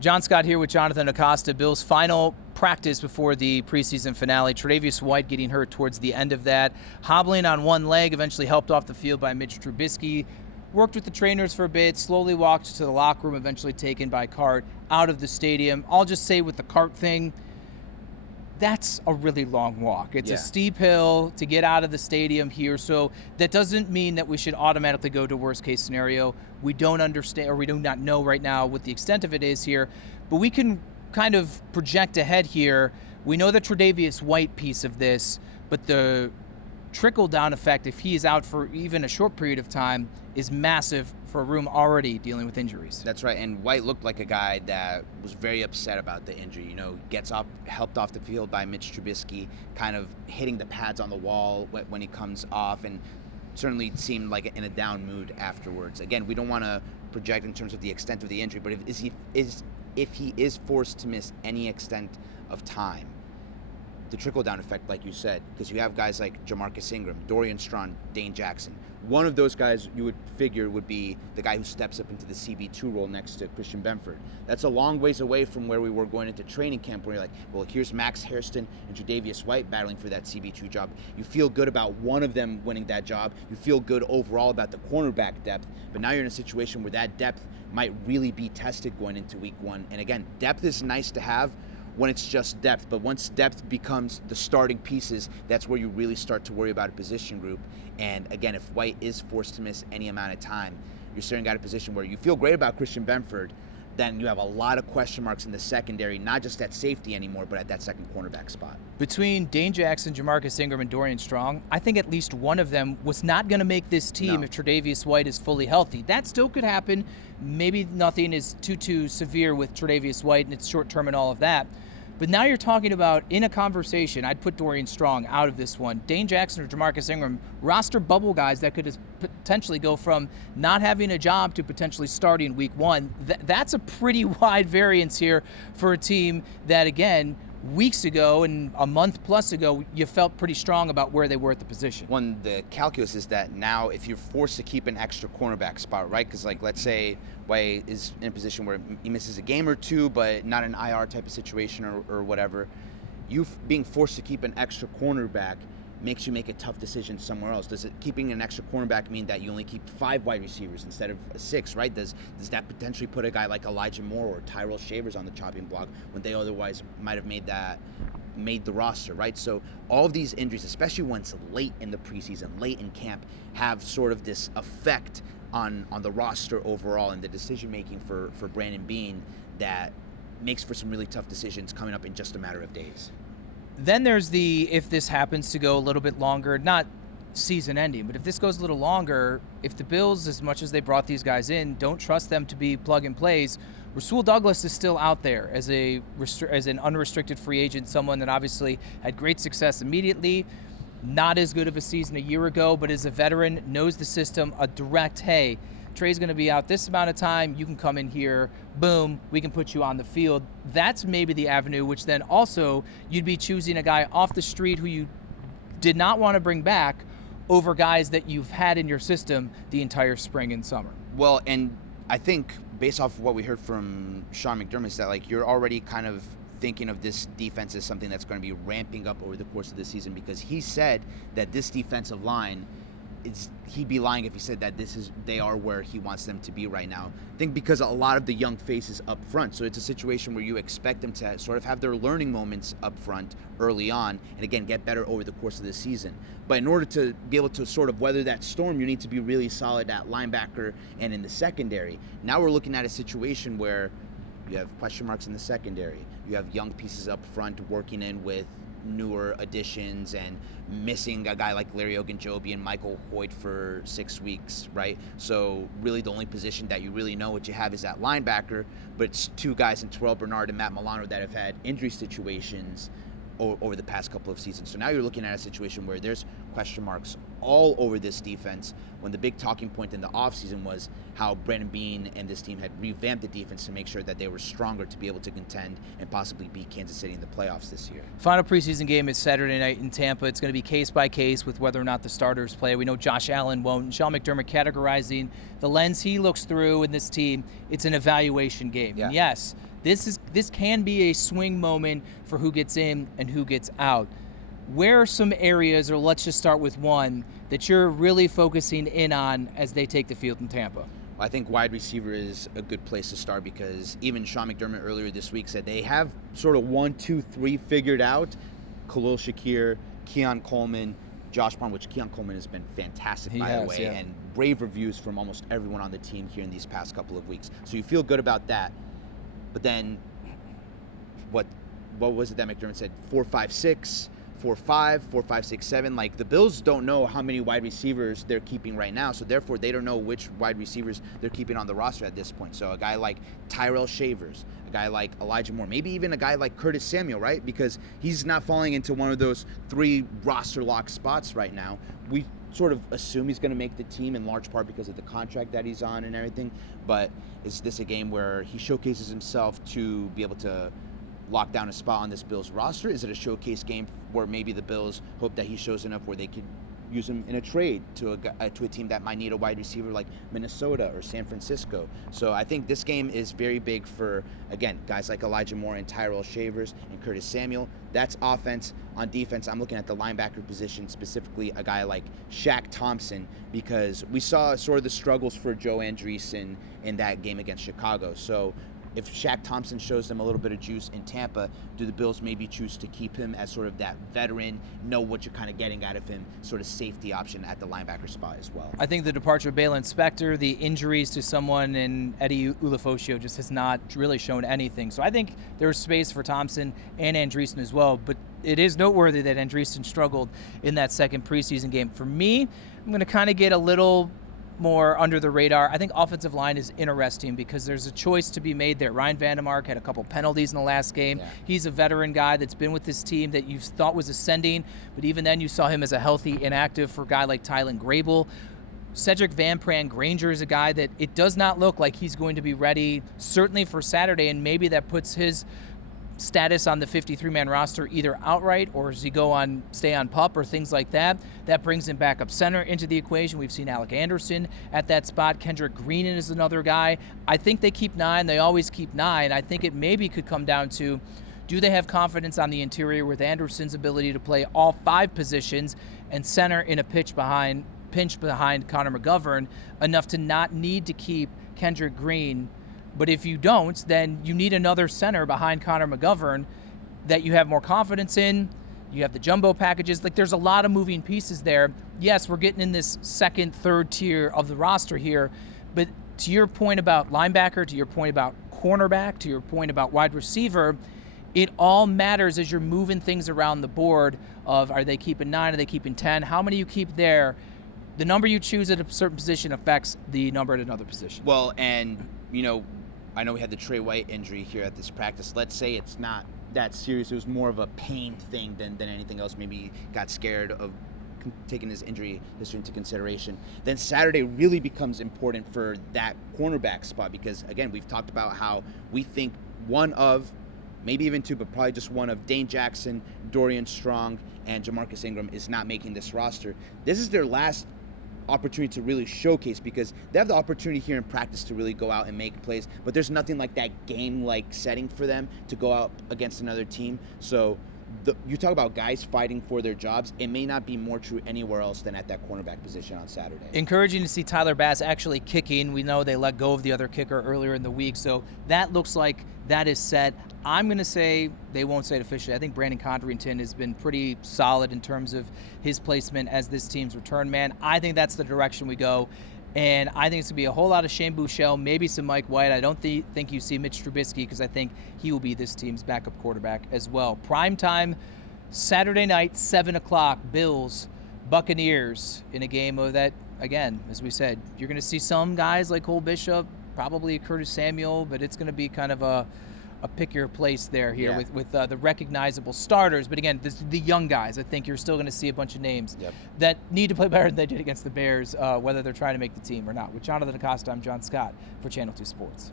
John Scott here with Jonathan Acosta. Bills' final practice before the preseason finale. Tre'Davious White getting hurt towards the end of that. Hobbling on one leg, eventually helped off the field by Mitch Trubisky. Worked with the trainers for a bit, slowly walked to the locker room, eventually taken by cart out of the stadium. I'll just say with the cart thing, that's a really long walk. It's a steep hill to get out of the stadium here, so that doesn't mean that we should automatically go to worst case scenario. We don't understand, or we do not know right now what the extent of it is here, but we can kind of project ahead here. We know the Tre'Davious White piece of this, but the trickle-down effect, if he is out for even a short period of time, is massive for a room already dealing with injuries. That's right, and White looked like a guy that was very upset about the injury. You know, gets up, helped off the field by Mitch Trubisky, kind of hitting the pads on the wall when he comes off, and certainly seemed like in a down mood afterwards. Again, we don't want to project in terms of the extent of the injury, but if he is forced to miss any extent of time, the trickle-down effect, like you said, because you have guys like Jamarcus Ingram, Dorian Strong, Dane Jackson. One of those guys you would figure would be the guy who steps up into the CB2 role next to Christian Benford. That's a long ways away from where we were going into training camp, where you're like, well, here's Max Hairston and Tre'Davious White battling for that CB2 job. You feel good about one of them winning that job. You feel good overall about the cornerback depth, but now you're in a situation where that depth might really be tested going into week one. And again, depth is nice to have when it's just depth, but once depth becomes the starting pieces, that's where you really start to worry about a position group. And again, if White is forced to miss any amount of time, you're staring at a position where you feel great about Christian Benford, then you have a lot of question marks in the secondary, not just at safety anymore, but at that second cornerback spot. Between Dane Jackson, Jamarcus Ingram, and Dorian Strong, I think at least one of them was not going to make this team if Tre'Davious White is fully healthy. That still could happen. Maybe nothing is too severe with Tre'Davious White and it's short term and all of that. But now you're talking about, in a conversation, I'd put Dorian Strong out of this one. Dane Jackson or Jamarcus Ingram, roster bubble guys that could potentially go from not having a job to potentially starting week one. That's a pretty wide variance here for a team that, again, weeks ago and a month plus ago, you felt pretty strong about where they were at the position. One, the calculus is that now if you're forced to keep an extra cornerback spot, right? Because, like, let's say White is in a position where he misses a game or two, but not an IR type of situation or whatever, you being forced to keep an extra cornerback makes you make a tough decision somewhere else. Does keeping an extra cornerback mean that you only keep 5 wide receivers instead of 6, right? Does that potentially put a guy like Elijah Moore or Tyrell Shavers on the chopping block when they otherwise might have made the roster, right? So all of these injuries, especially once late in the preseason, late in camp, have sort of this effect on the roster overall and the decision making for Brandon Beane that makes for some really tough decisions coming up in just a matter of days. Then there's if this happens to go a little bit longer, not season ending, but if this goes a little longer, if the Bills, as much as they brought these guys in, don't trust them to be plug and plays, Rasul Douglas is still out there as an unrestricted free agent, someone that obviously had great success immediately, not as good of a season a year ago, but as a veteran, knows the system, a direct, hey, Trey's going to be out this amount of time, you can come in here, boom, we can put you on the field. That's maybe the avenue, which then also you'd be choosing a guy off the street who you did not want to bring back over guys that you've had in your system the entire spring and summer. Well, and I think based off of what we heard from Sean McDermott is that, like, you're already kind of thinking of this defense as something that's going to be ramping up over the course of the season, because he said that this defensive line, he'd be lying if he said that they are where he wants them to be right now. I think because a lot of the young faces up front, so it's a situation where you expect them to sort of have their learning moments up front early on, and again, get better over the course of the season. But in order to be able to sort of weather that storm, you need to be really solid at linebacker and in the secondary. Now we're looking at a situation where you have question marks in the secondary. You have young pieces up front working in with newer additions and missing a guy like Larry Ogunjobi and Michael Hoyt for 6 weeks, right? So really the only position that you really know what you have is that linebacker, but it's 2 guys in Terrell Bernard and Matt Milano that have had injury situations over the past couple of seasons. So now you're looking at a situation where there's question marks all over this defense, when the big talking point in the offseason was how Brandon Beane and this team had revamped the defense to make sure that they were stronger to be able to contend and possibly beat Kansas City in the playoffs this year. Final preseason game is Saturday night in Tampa. It's going to be case by case with whether or not the starters play. We know Josh Allen won't. And Sean McDermott categorizing the lens he looks through in this team, it's an evaluation game. Yeah. And yes, This can be a swing moment for who gets in and who gets out. Where are some areas, or let's just start with one, that you're really focusing in on as they take the field in Tampa? I think wide receiver is a good place to start because even Sean McDermott earlier this week said they have sort of 1, 2, 3 figured out. Khalil Shakir, Keon Coleman, Josh Brown, which Keon Coleman has been fantastic, by the way, and rave reviews from almost everyone on the team here in these past couple of weeks. So you feel good about that. But then, what was it that McDermott said? 4, 5, 6, 4, 5, 4, 5, 6, 7. Like, the Bills don't know how many wide receivers they're keeping right now, so therefore they don't know which wide receivers they're keeping on the roster at this point. So a guy like Tyrell Shavers, a guy like Elijah Moore, maybe even a guy like Curtis Samuel, right? Because he's not falling into one of those 3 roster lock spots right now. We sort of assume he's going to make the team in large part because of the contract that he's on and everything. But is this a game where he showcases himself to be able to lock down a spot on this Bills roster? Is it a showcase game where maybe the Bills hope that he shows enough where they could use him in a trade to a team that might need a wide receiver like Minnesota or San Francisco? So I think this game is very big for, again, guys like Elijah Moore and Tyrell Shavers and Curtis Samuel. That's offense. On defense, I'm looking at the linebacker position, specifically a guy like Shaq Thompson, because we saw sort of the struggles for Joe Andreessen in that game against Chicago. So if Shaq Thompson shows them a little bit of juice in Tampa, do the Bills maybe choose to keep him as sort of that veteran, know what you're kind of getting out of him, sort of safety option at the linebacker spot as well? I think the departure of Balen Spector, the injuries to someone in Eddie Ulofoshio just has not really shown anything. So I think there's space for Thompson and Andreessen as well, but it is noteworthy that Andreessen struggled in that second preseason game. For me, I'm going to kind of get a little more under the radar. I think offensive line is interesting because there's a choice to be made there. Ryan Vandemark had a couple penalties in the last game. Yeah. He's a veteran guy that's been with this team that you thought was ascending, but even then you saw him as a healthy inactive for a guy like Tylen Grable. Cedric Van Pran Granger is a guy that it does not look like he's going to be ready, certainly for Saturday, and maybe that puts his status on the 53-man roster either outright, or does he stay on PUP or things like that. That brings him back up center into the equation. We've seen Alec Anderson at that spot. Kendrick Green is another guy. I think they keep 9. They always keep 9. I think it maybe could come down to, do they have confidence on the interior with Anderson's ability to play all 5 positions and center in a pinch behind Connor McGovern enough to not need to keep Kendrick Green? But if you don't, then you need another center behind Connor McGovern that you have more confidence in. You have the jumbo packages. Like, there's a lot of moving pieces there. Yes, we're getting in this second, third tier of the roster here. But to your point about linebacker, to your point about cornerback, to your point about wide receiver, it all matters as you're moving things around the board of, are they keeping 9, are they keeping 10? How many you keep there? The number you choose at a certain position affects the number at another position. Well, and, I know we had the Trey White injury here at this practice. Let's say it's not that serious. It was more of a pain thing than anything else. Maybe he got scared of taking his injury history into consideration. Then Saturday really becomes important for that cornerback spot because, again, we've talked about how we think one of, maybe even 2, but probably just one of Dane Jackson, Dorian Strong, and Jamarcus Ingram is not making this roster. This is their last opportunity to really showcase because they have the opportunity here in practice to really go out and make plays, but there's nothing like that game-like setting for them to go out against another team. So you talk about guys fighting for their jobs. It may not be more true anywhere else than at that cornerback position on Saturday. Encouraging to see Tyler Bass actually kicking. We know they let go of the other kicker earlier in the week, so that looks like that is set. I'm going to say, they won't say it officially, I think Brandon Condrington has been pretty solid in terms of his placement as this team's return man. I think that's the direction we go. And I think it's going to be a whole lot of Shane Buechele, maybe some Mike White. I don't think you see Mitch Trubisky because I think he will be this team's backup quarterback as well. Prime time, Saturday night, 7 o'clock, Bills, Buccaneers, in a game of that, again, as we said, you're going to see some guys like Cole Bishop, probably Curtis Samuel, but it's going to be kind of a pick your place there here with the recognizable starters. But again, the young guys, I think you're still going to see a bunch of names that need to play better than they did against the Bears, whether they're trying to make the team or not. With Jonathan Acosta, I'm John Scott for Channel 2 Sports.